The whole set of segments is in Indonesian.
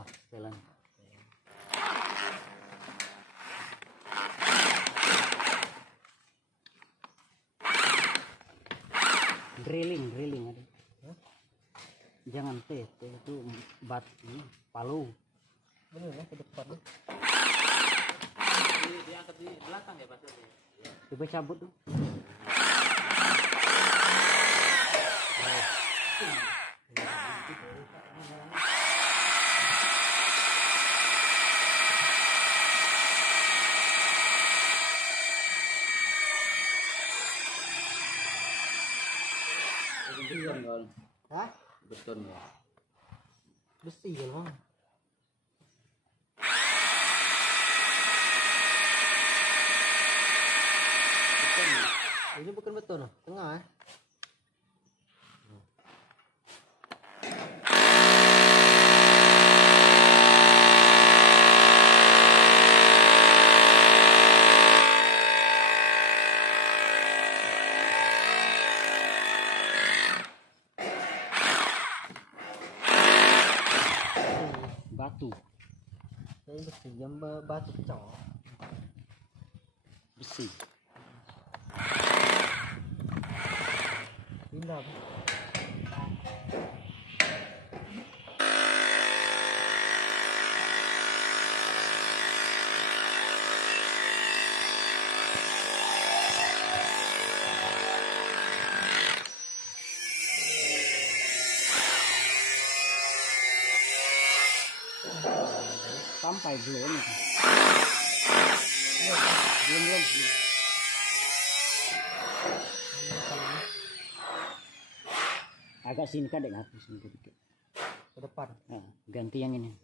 apa setelan. Drilling ada. Jangan teh itu bat ini palu. Bener ya ke depan. Diangkat di belakang ya Pak. Coba cabut tuh. Beton kan? Hah? Beton ya. Besi ya bang. Ini bukan beton, tengah ya. Batu. Ini besi yang batu pecah. Besi. Pindah. Sampai belum? Belum. Agak sini kadek aku sini dikit. Ke depan. Nah, ganti yang ini.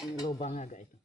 Ini lubang agak itu.